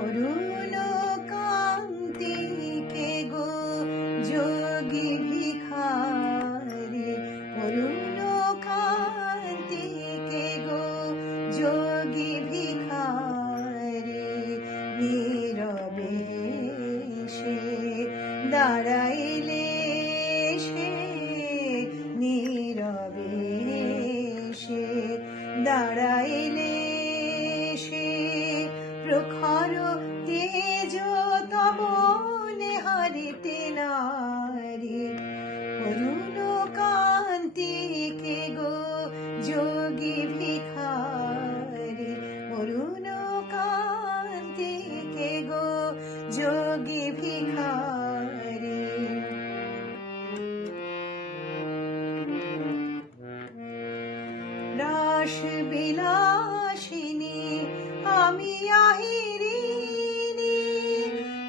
অরুণ কান্তি কে গো যোগী ভিখারি, অরুণ কান্তি কে গো যোগী ভিখারি, নীরবে সে দাঁড়াইলে সে, নীরবে সে দাঁড়াইলে সে, প্রখর তেজ তব নেহারিতে নারী, অরুণ কান্তি কে গো যোগী ভিখারি, অরুণ কান্তি কে গো যোগী ভিখারি। রাস বিলাসিনী আমি আহিরিণী,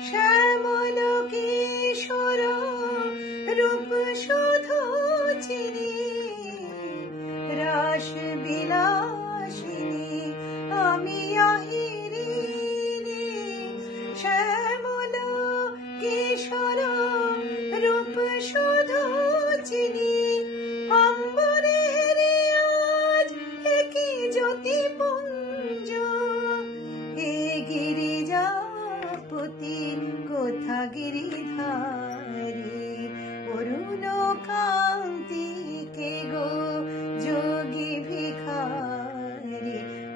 শ্যামল কিশোর রূপ শুধু চিনি, রাস বিলাসিনী আমি আহিরিণী, শ্যামল কিশোর রূপ শুধু চিনি, অম্বরের আজ একই জ্যোতি পুঞ্জ, হে গিরিজাপতি কোথা গিরিধারী, অরুণ কান্তি কে গো যোগী ভিখারি,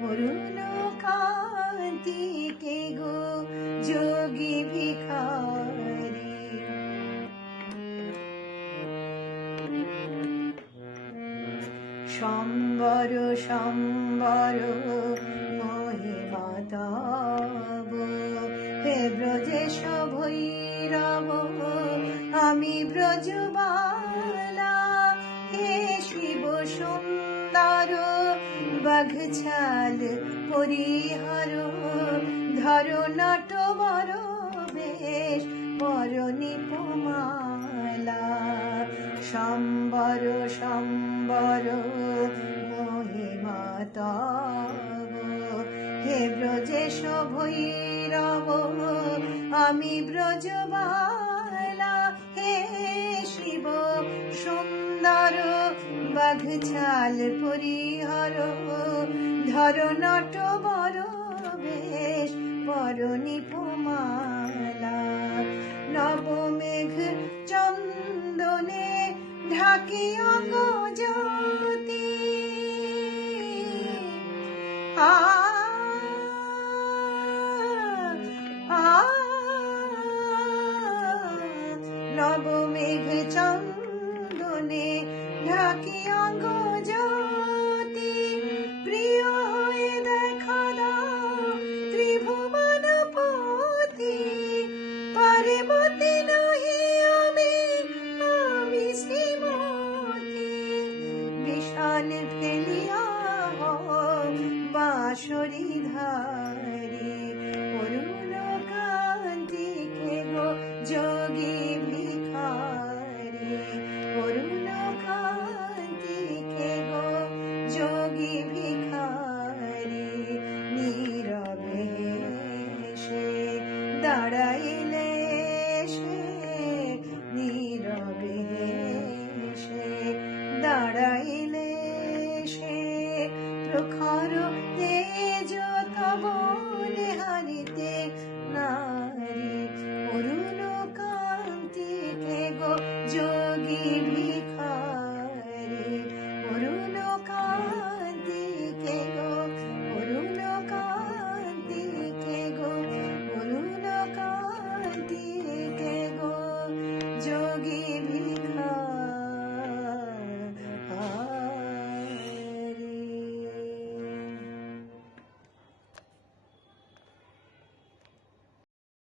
অরুণ কান্তি কে গো যোগী ভিখারি। সম্বর সম্বর মহিমা তব, হে ব্রজেশ ভৈরব আমি ব্রজবালা, হে শিব সুন্দর বাঘছাল পরিহর, ধর নটবর বেশ পর নিপমালা, সম্বর সম্বর মহিমা তব, হে ব্রজেশ ভৈরব আমি ব্রজবালা, হে শিব সুন্দর বাঘছাল পরিহর, ধর নটবর বেশ পর নিপমালা, নবমেঘ চন্দনে ঢাকি অঙ্গ জ্যোতি, নবমেঘ চন্দনে ঢাকি অঙ্গ জ্যোতি, প্রিয় হয়ে দেখা দাও ত্রিভুবনপতি, পার্বতী নহি আমি আমি শ্রীমতী, বিষাণ ফেলিয়া বাঁশরি ধারি, অরুণ কান্তি কে গো যোগী ভিখারি, অরুণ কান্তি কে গো যোগী ভিখারি, নীরবে সে দাঁড়াইলে সে, নীরবে সে